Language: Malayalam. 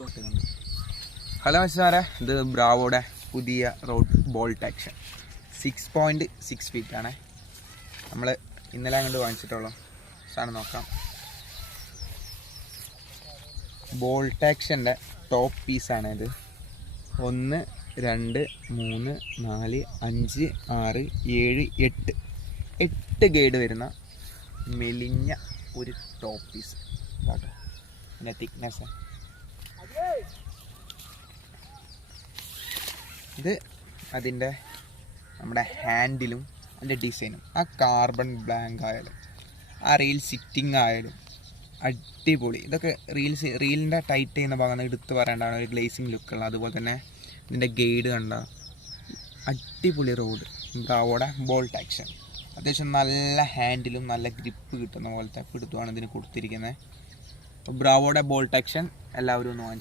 ഹലോ മിസ്സാരെ, ഇത് ബ്രാവോയുടെ പുതിയ റോഡ് ബോൾട്ട് ആക്ഷൻ 6.6 ഫീറ്റ് ആണ്. നമ്മൾ ഇന്നലെ അങ്ങോട്ട് വാങ്ങിച്ചിട്ടുള്ളൂ. സാധനം നോക്കാം. ബോൾട്ട് ആക്ഷൻ്റെ ടോപ്പ് പീസാണ് ഇത്. 1 2 3 4 5 6 7 8 ഗൈഡ് വരുന്ന മെലിഞ്ഞ ഒരു ടോപ്പ് പീസ്. പിന്നെ തിക്നെസ് ഇത് അതിൻ്റെ നമ്മുടെ ഹാൻഡിലും അതിൻ്റെ ഡിസൈനും ആ കാർബൺ ബ്ലാങ്ക് ആയാലും ആ റീൽ സിറ്റിംഗ് ആയാലും അടിപൊളി. ഇതൊക്കെ റീലിൻ്റെ ടൈറ്റ് ചെയ്യുന്ന ഭാഗം എടുത്ത് പറയേണ്ടതാണ് ഒരു ഗ്ലേസിങ് ലുക്കുള്ള. അതുപോലെ തന്നെ ഇതിൻ്റെ ഗൈഡ് കണ്ട അടിപൊളി റോഡ് ബ്രാവോയുടെ ബോൾട്ട് ആക്ഷൻ. അത്യാവശ്യം നല്ല ഹാൻഡിലും നല്ല ഗ്രിപ്പ് കിട്ടുന്ന പോലത്തെ പിടുത്തമാണ് ഇതിന് കൊടുത്തിരിക്കുന്നത്. ബ്രാവോയുടെ ബോൾട്ട് ആക്ഷൻ എല്ലാവരും ഒന്ന് വാങ്ങിച്ചു.